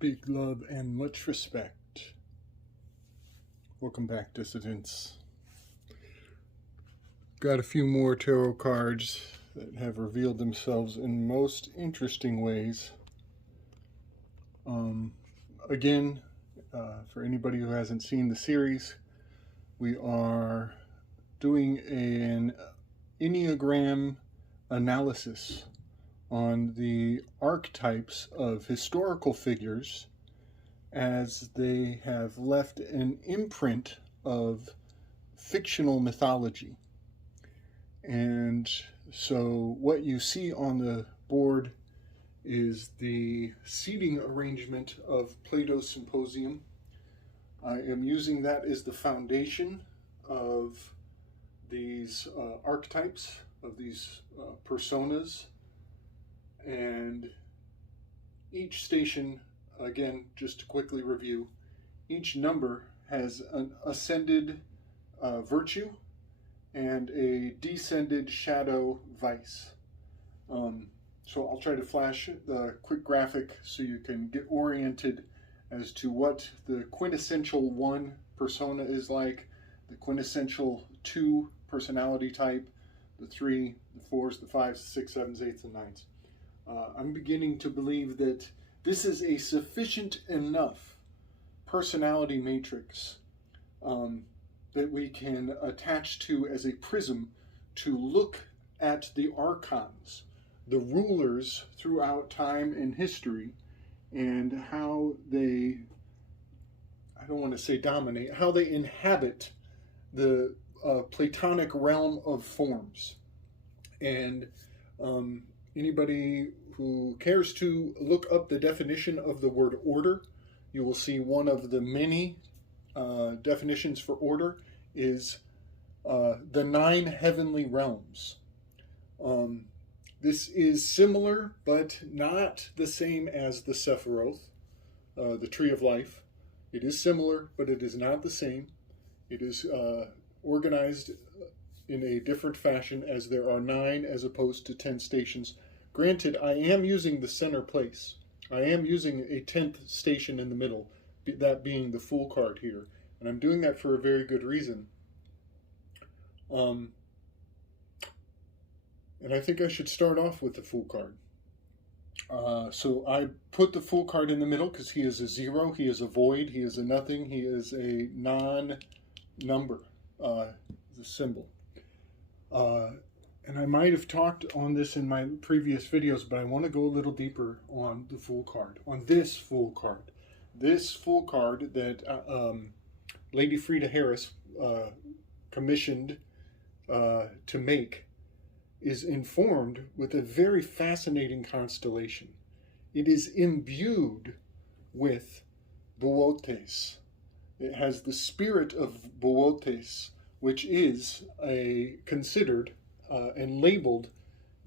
Big love and much respect. Welcome back, dissidents. Got a few more tarot cards that have revealed themselves in most interesting ways. Again, for anybody who hasn't seen the series, we are doing an Enneagram analysis on the archetypes of historical figures as they have left an imprint of fictional mythology. And so what you see on the board is the seating arrangement of Plato's Symposium. I am using that as the foundation of these archetypes, of these personas. And each station, again, just to quickly review, each number has an ascended virtue and a descended shadow vice. So I'll try to flash the quick graphic so you can get oriented as to what the quintessential 1 persona is like, the quintessential 2 personality type, the 3, the 4s, the 5s, the 6s, 7s, 8s, and 9s. I'm beginning to believe that this is a sufficient enough personality matrix that we can attach to as a prism to look at the archons, the rulers throughout time and history, and how they, I don't want to say dominate, how they inhabit the Platonic realm of forms. And anybody who cares to look up the definition of the word order, you will see one of the many definitions for order is the 9 heavenly realms. This is similar, but not the same as the Sephiroth, the Tree of Life. It is similar, but it is not the same. It is organized in a different fashion, as there are 9 as opposed to 10 stations. Granted, I am using the center place. I am using a 10th station in the middle, that being the Fool card here. And I'm doing that for a very good reason. And I think I should start off with the Fool card. So I put the Fool card in the middle because he is a 0, he is a void, he is a nothing, he is a non-number, the symbol. And I might have talked on this in my previous videos, but I want to go a little deeper on the Fool card, on this Fool card. This Fool card that Lady Frida Harris commissioned to make is informed with a very fascinating constellation. It is imbued with Boötes. It has the spirit of Boötes, which is considered and labeled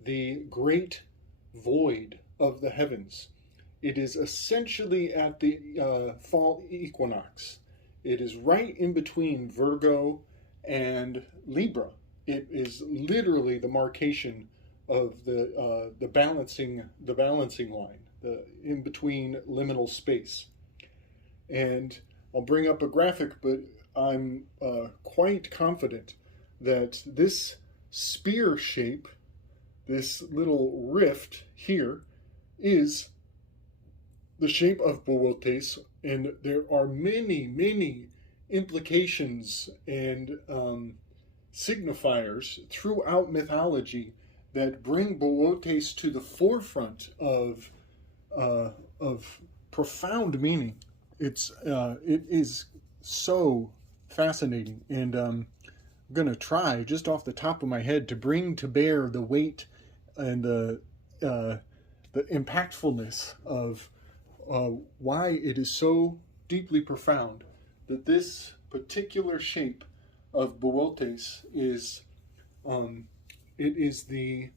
the great void of the heavens. It is essentially at the fall equinox. It is right in between Virgo and Libra. It is literally the marcation of the balancing line, the in between liminal space. And I'll bring up a graphic, but I'm quite confident that this spear shape, this little rift here, is the shape of Boötes, and there are many implications and signifiers throughout mythology that bring Boötes to the forefront of profound meaning. It is so fascinating, and I'm going to try just off the top of my head to bring to bear the weight and the impactfulness of why it is so deeply profound that this particular shape of Boötes is it is the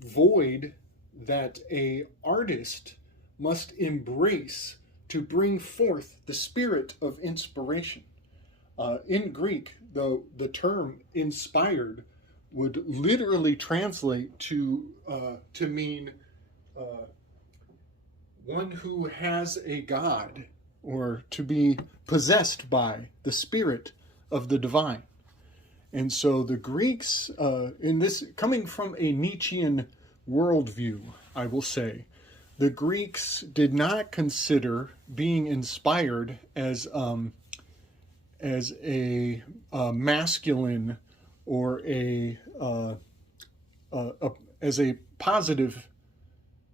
void that a artist must embrace to bring forth the spirit of inspiration. In Greek, the term inspired would literally translate to mean one who has a god, or to be possessed by the spirit of the divine. And so the Greeks, in this, coming from a Nietzschean worldview, I will say, the Greeks did not consider being inspired as a masculine or as a positive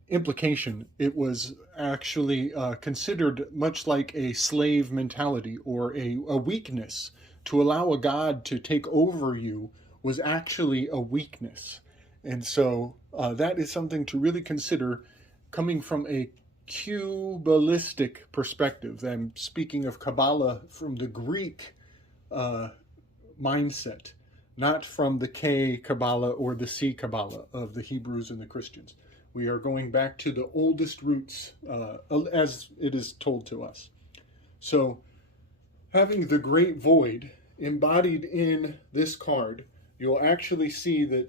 implication. It was actually considered much like a slave mentality or a weakness. To allow a god to take over you was actually a weakness. And so that is something to really consider coming from a Kabbalistic perspective. I'm speaking of Kabbalah from the Greek mindset, not from the K Kabbalah or the C Kabbalah of the Hebrews and the Christians. We are going back to the oldest roots as it is told to us. So having the great void embodied in this card, you'll actually see that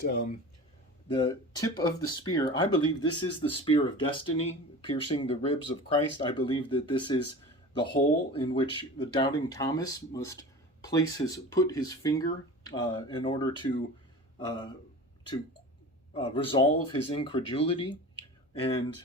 the tip of the spear, I believe this is the spear of destiny, piercing the ribs of Christ. I believe that this is the hole in which the doubting Thomas must put his finger in order to resolve his incredulity. And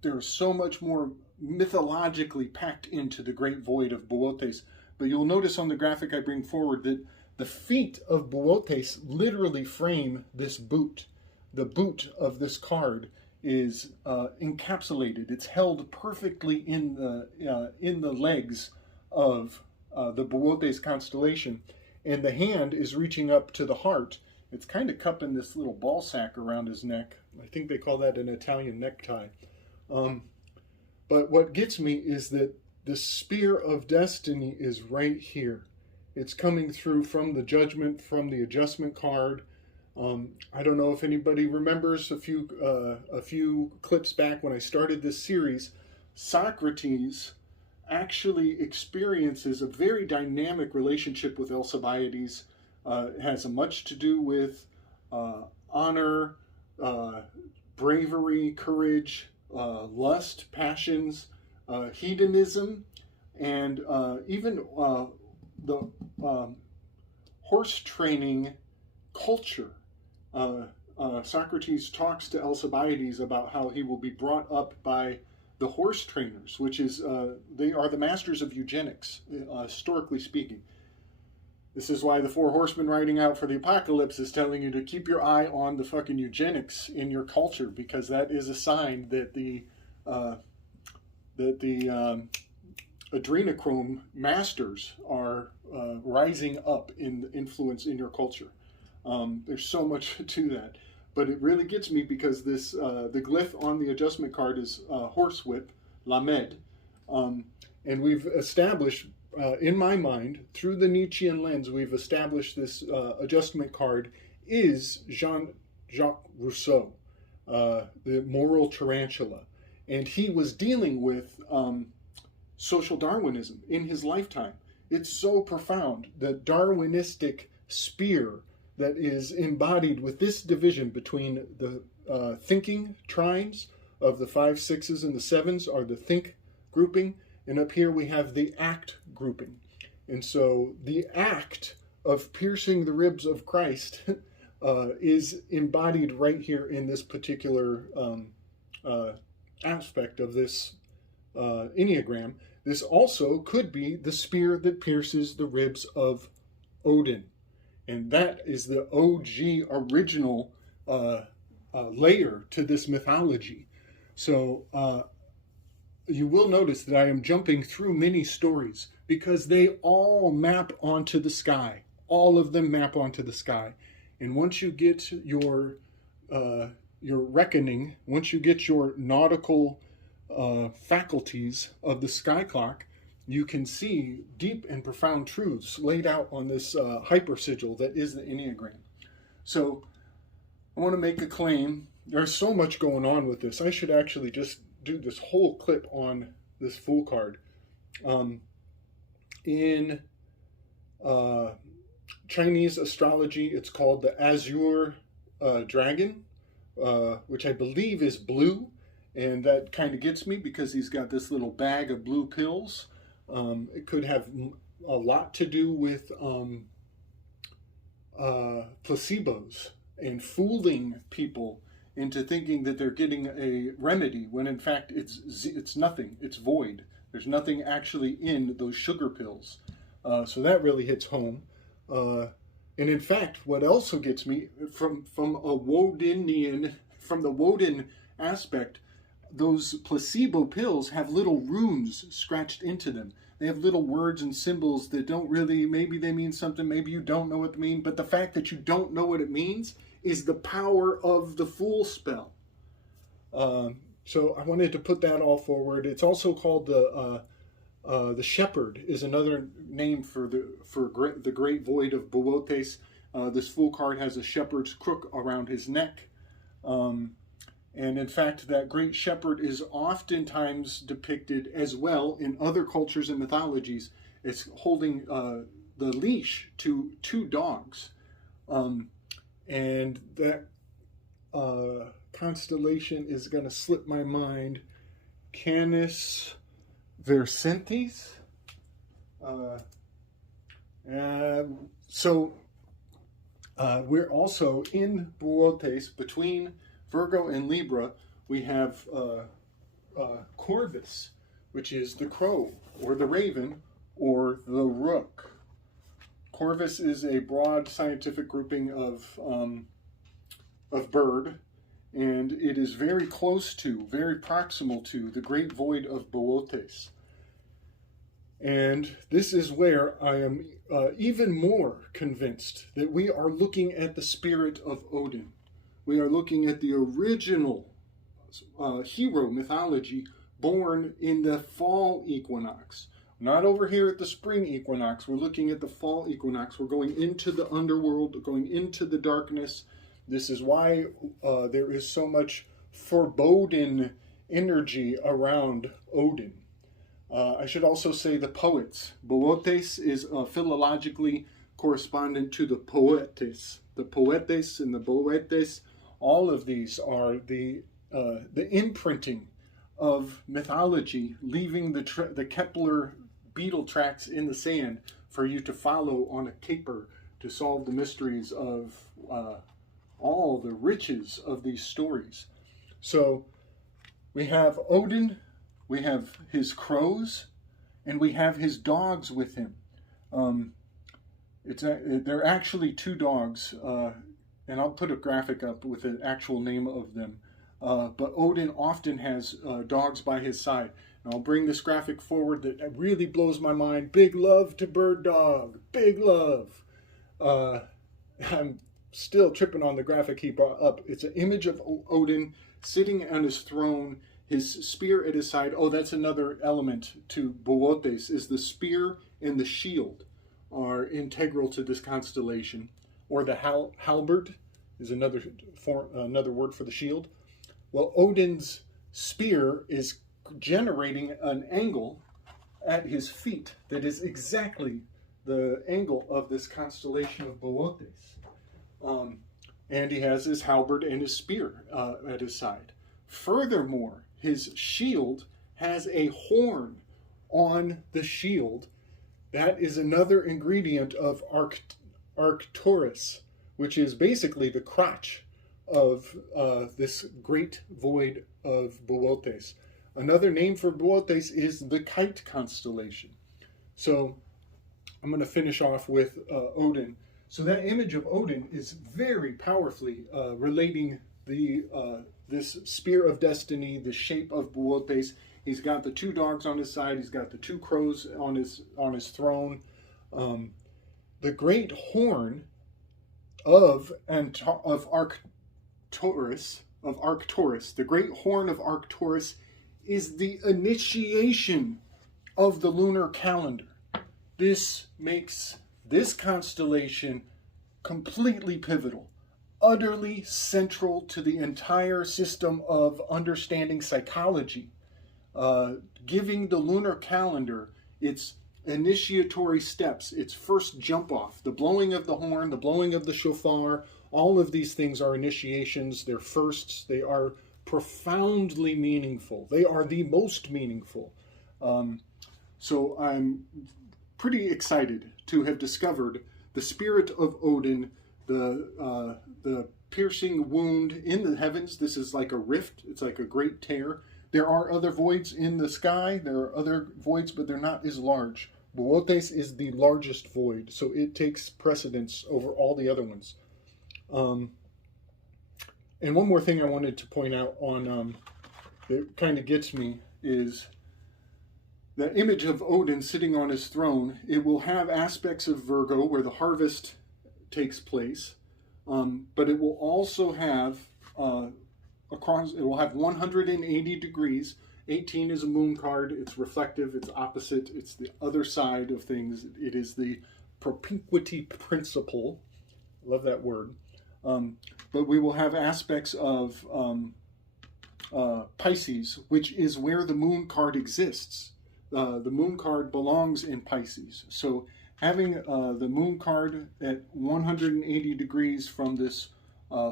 there's so much more mythologically packed into the great void of Boötes. But you'll notice on the graphic I bring forward that the feet of Boötes literally frame this boot. The boot of this card is encapsulated. It's held perfectly in the legs of the Boötes constellation, and the hand is reaching up to the heart. It's kind of cupping this little ball sack around his neck. I think they call that an Italian necktie. But what gets me is that the spear of destiny is right here. It's coming through from the judgment, from the adjustment card. I don't know if anybody remembers a few clips back when I started this series. Socrates actually experiences a very dynamic relationship with Alcibiades. It has much to do with honor, bravery, courage, lust, passions, hedonism, and even the horse training culture. Socrates talks to Alcibiades about how he will be brought up by the horse trainers, which is, they are the masters of eugenics, historically speaking. This is why the four horsemen riding out for the apocalypse is telling you to keep your eye on the fucking eugenics in your culture, because that is a sign that the adrenochrome masters are rising up in influence in your culture. There's so much to that, but it really gets me because this the glyph on the adjustment card is horsewhip, lamed, and we've established in my mind through the Nietzschean lens, we've established this adjustment card is Jean-Jacques Rousseau, the moral tarantula, and he was dealing with social Darwinism in his lifetime. It's so profound, the Darwinistic spear that is embodied with this division between the thinking trines of the 5, 6s, and the 7s are the think grouping, and up here we have the act grouping. And so the act of piercing the ribs of Christ is embodied right here in this particular aspect of this Enneagram. This also could be the spear that pierces the ribs of Odin. And that is the OG original layer to this mythology. So you will notice that I am jumping through many stories because they all map onto the sky. All of them map onto the sky. And once you get your reckoning, once you get your nautical faculties of the sky clock, you can see deep and profound truths laid out on this hyper sigil that is the Enneagram. So I want to make a claim. There's so much going on with this. I should actually just do this whole clip on this Fool card. In Chinese astrology, it's called the Azure Dragon, which I believe is blue, And that kind of gets me because he's got this little bag of blue pills. It could have a lot to do with placebos and fooling people into thinking that they're getting a remedy when in fact it's nothing. It's void. There's nothing actually in those sugar pills. So that really hits home. And in fact, what also gets me from a Wodinian, from the Woden aspect, those placebo pills have little runes scratched into them. They have little words and symbols that don't really, maybe they mean something, maybe you don't know what they mean, but the fact that you don't know what it means is the power of the Fool spell. So I wanted to put that all forward. It's also called the Shepherd is another name for the Great Void of Boötes. This Fool card has a shepherd's crook around his neck. And in fact, that great shepherd is oftentimes depicted as well in other cultures and mythologies as holding the leash to two dogs. And that constellation is going to slip my mind. Canis Vercentis. We're also in Boötes between Virgo and Libra. We have Corvus, which is the crow or the raven or the rook. Corvus is a broad scientific grouping of bird, and it is very close to, very proximal to the great void of Boötes. And this is where I am even more convinced that we are looking at the spirit of Odin. We are looking at the original hero mythology born in the fall equinox. Not over here at the spring equinox. We're looking at the fall equinox. We're going into the underworld, going into the darkness. This is why there is so much foreboding energy around Odin. I should also say the poets. Boötes is philologically correspondent to the poetes. The poetes and the boetes, all of these are the imprinting of mythology, leaving the Kepler beetle tracks in the sand for you to follow on a caper to solve the mysteries of all the riches of these stories. So we have Odin, we have his crows, and we have his dogs with him. They're actually two dogs, and I'll put a graphic up with the actual name of them. But Odin often has dogs by his side. And I'll bring this graphic forward that really blows my mind. Big love to Bird Dog. Big love. I'm still tripping on the graphic he brought up. It's an image of Odin sitting on his throne, his spear at his side. Oh, that's another element to Boötes, is the spear and the shield are integral to this constellation. Or the halberd is another word for the shield. Well, Odin's spear is generating an angle at his feet that is exactly the angle of this constellation of Boötes. And he has his halberd and his spear at his side. Furthermore, his shield has a horn on the shield. That is another ingredient of Arcturus, which is basically the crotch of this great void of Boötes. Another name for Boötes is the kite constellation. So I'm going to finish off with Odin. So that image of Odin is very powerfully relating this spear of destiny, the shape of Boötes. He's got the two dogs on his side. He's got the two crows on his throne. The great horn of Arcturus, the great horn of Arcturus, is the initiation of the lunar calendar. This makes this constellation completely pivotal, utterly central to the entire system of understanding psychology, giving the lunar calendar its initiatory steps, its first jump off. The blowing of the horn, the blowing of the shofar, all of these things are initiations, they're firsts, they are profoundly meaningful. They are the most meaningful. So I'm pretty excited to have discovered the spirit of Odin, the piercing wound in the heavens. This is like a rift. It's like a great tear. There are other voids in the sky. There are other voids, but they're not as large. Boötes is the largest void, so it takes precedence over all the other ones. And one more thing I wanted to point out on that kind of gets me is the image of Odin sitting on his throne. It will have aspects of Virgo where the harvest takes place, but it will also have it will have 180 degrees. 18 is a moon card. It's reflective. It's opposite. It's the other side of things. It is the propinquity principle. Love that word. But we will have aspects of Pisces, which is where the moon card exists. The moon card belongs in Pisces. So having the moon card at 180 degrees from this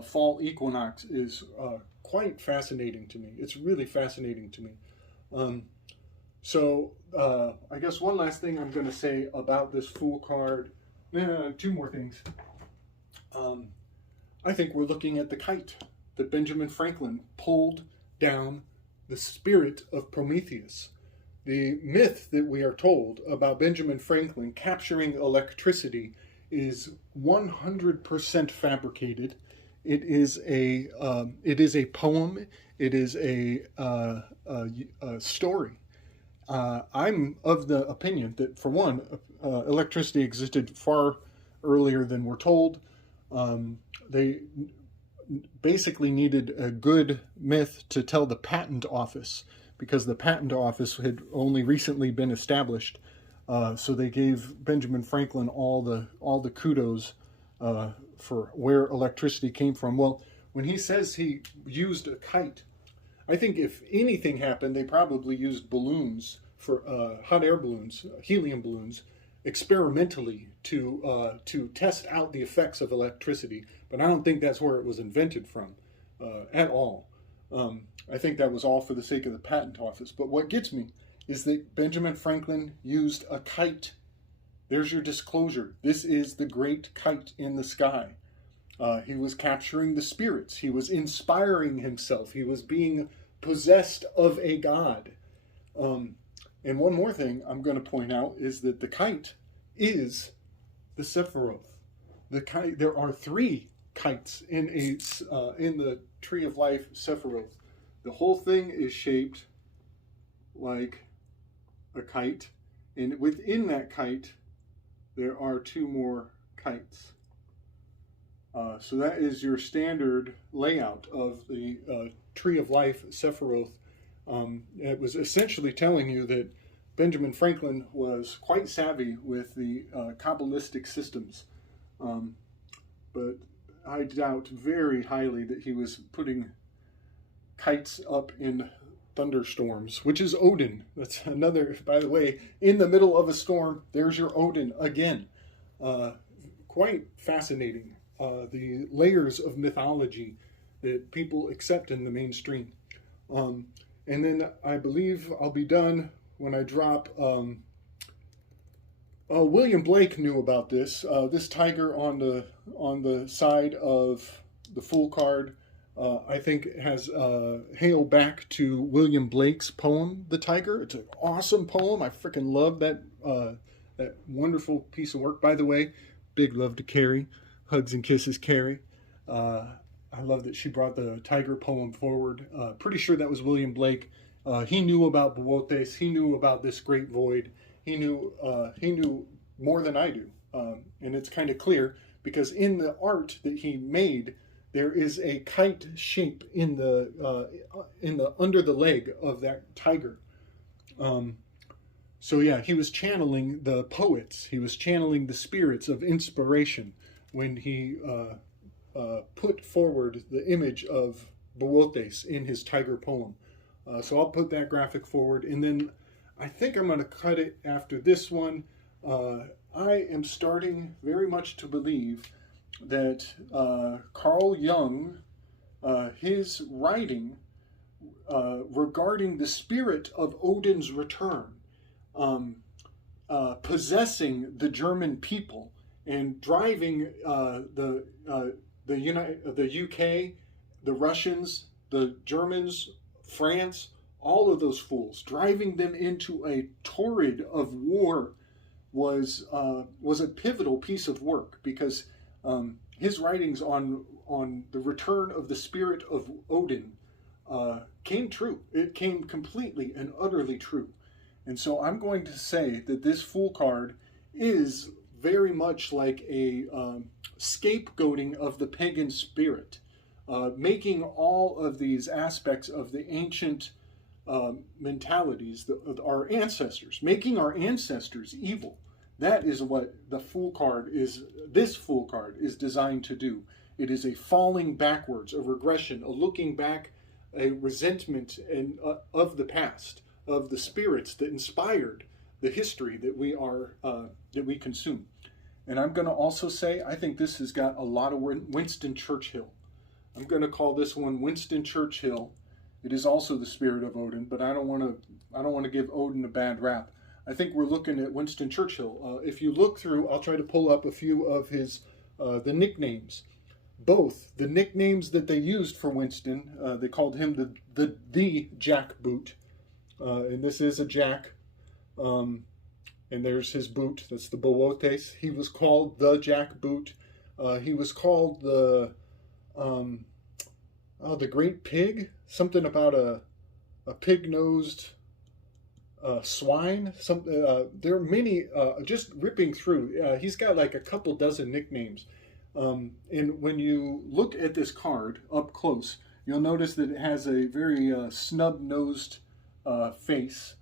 fall equinox is quite fascinating to me. It's really fascinating to me. So I guess one last thing I'm going to say about this Fool card. Two more things. I think we're looking at the kite that Benjamin Franklin pulled down the spirit of Prometheus. The myth that we are told about Benjamin Franklin capturing electricity is 100% fabricated. It is a poem. It is a story. I'm of the opinion that, for one, electricity existed far earlier than we're told. They basically needed a good myth to tell the patent office, because the patent office had only recently been established. So they gave Benjamin Franklin all the kudos for where electricity came from. Well, when he says he used a kite, I think if anything happened, they probably used balloons for hot air balloons, helium balloons, experimentally to test out the effects of electricity. But I don't think that's where it was invented from at all. I think that was all for the sake of the patent office. But what gets me is that Benjamin Franklin used a kite. There's your disclosure. This is the great kite in the sky. He was capturing the spirits. He was inspiring himself. He was being possessed of a god. And one more thing I'm going to point out is that the kite is the Sephiroth. The kite. There are 3 kites in the Tree of Life Sephiroth. The whole thing is shaped like a kite, and within that kite there are 2 more kites. So that is your standard layout of the Tree of Life Sephiroth. It was essentially telling you that Benjamin Franklin was quite savvy with the Kabbalistic systems. But I doubt very highly that he was putting kites up in thunderstorms, which is Odin. That's another, by the way, in the middle of a storm, there's your Odin again. Quite fascinating. The layers of mythology that people accept in the mainstream. And then I believe I'll be done when I drop. William Blake knew about this. This tiger on the side of the Fool card, I think has hail back to William Blake's poem, The Tiger. It's an awesome poem. I freaking love that wonderful piece of work. By the way, big love to Carrie. Hugs and kisses, Carrie. I love that she brought the tiger poem forward. Pretty sure that was William Blake. He knew about Boötes. He knew about this great void. He knew more than I do. And it's kind of clear because in the art that he made, there is a kite shape in the under the leg of that tiger. So yeah, he was channeling the poets. He was channeling the spirits of inspiration when he put forward the image of Boötes in his tiger poem. So I'll put that graphic forward, and then I think I'm going to cut it after this one. I am starting very much to believe that Carl Jung, his writing regarding the spirit of Odin's return, possessing the German people and driving the UK, the Russians, the Germans, France, all of those fools, driving them into a torrid of war was a pivotal piece of work, because his writings on the return of the spirit of Odin came true. It came completely and utterly true. And so I'm going to say that this Fool card is very much like a scapegoating of the pagan spirit, making all of these aspects of the ancient mentalities, our ancestors, making our ancestors evil. That is what the Fool card is. This Fool card is designed to do. It is a falling backwards, a regression, a looking back, a resentment of the past, of the spirits that inspired the history that we consume. And I'm going to also say, I think this has got a lot of Winston Churchill. I'm going to call this one Winston Churchill. It is also the spirit of Odin, but I don't want to give Odin a bad rap. I think we're looking at Winston Churchill. If you look through, I'll try to pull up a few of his the nicknames. Both the nicknames that they used for Winston, they called him the jackboot, and this is a jack, and there's his boot. That's the bowotes. He was called the jackboot. He was called the great pig. Something about a pig-nosed swine. There are many. Just ripping through. He's got like a couple dozen nicknames. And when you look at this card up close, you'll notice that it has a very snub-nosed face,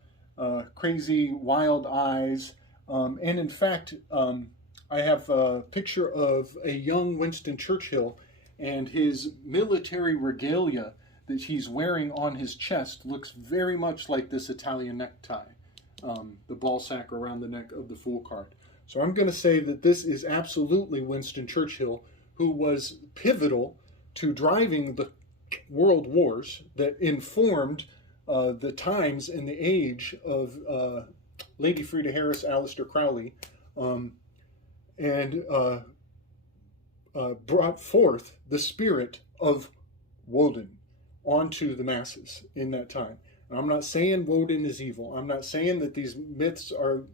crazy, wild eyes, and in fact, I have a picture of a young Winston Churchill, and his military regalia that he's wearing on his chest looks very much like this Italian necktie, the ball sack around the neck of the Fool card. So I'm going to say that this is absolutely Winston Churchill, who was pivotal to driving the world wars that informed the times and the age of Lady Freda Harris, Aleister Crowley, and brought forth the spirit of Woden onto the masses in that time. And I'm not saying Woden is evil. I'm not saying that these myths are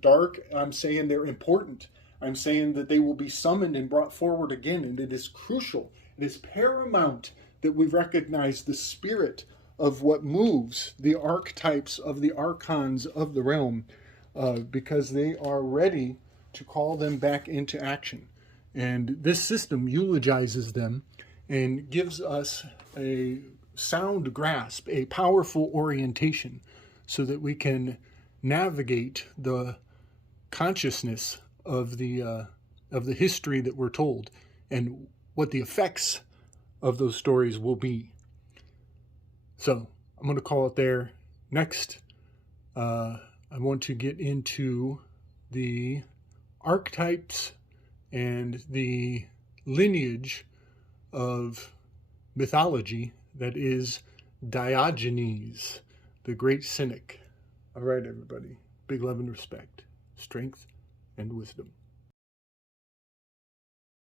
dark. I'm saying they're important. I'm saying that they will be summoned and brought forward again, and it is crucial, it is paramount that we recognize the spirit of what moves the archetypes of the archons of the realm, because they are ready to call them back into action. And this system eulogizes them and gives us a sound grasp, a powerful orientation, so that we can navigate the consciousness of the history that we're told and what the effects of those stories will be. So I'm going to call it there. Next, I want to get into the archetypes and the lineage of mythology that is Diogenes, the great cynic. All right, everybody. Big love and respect, strength and wisdom.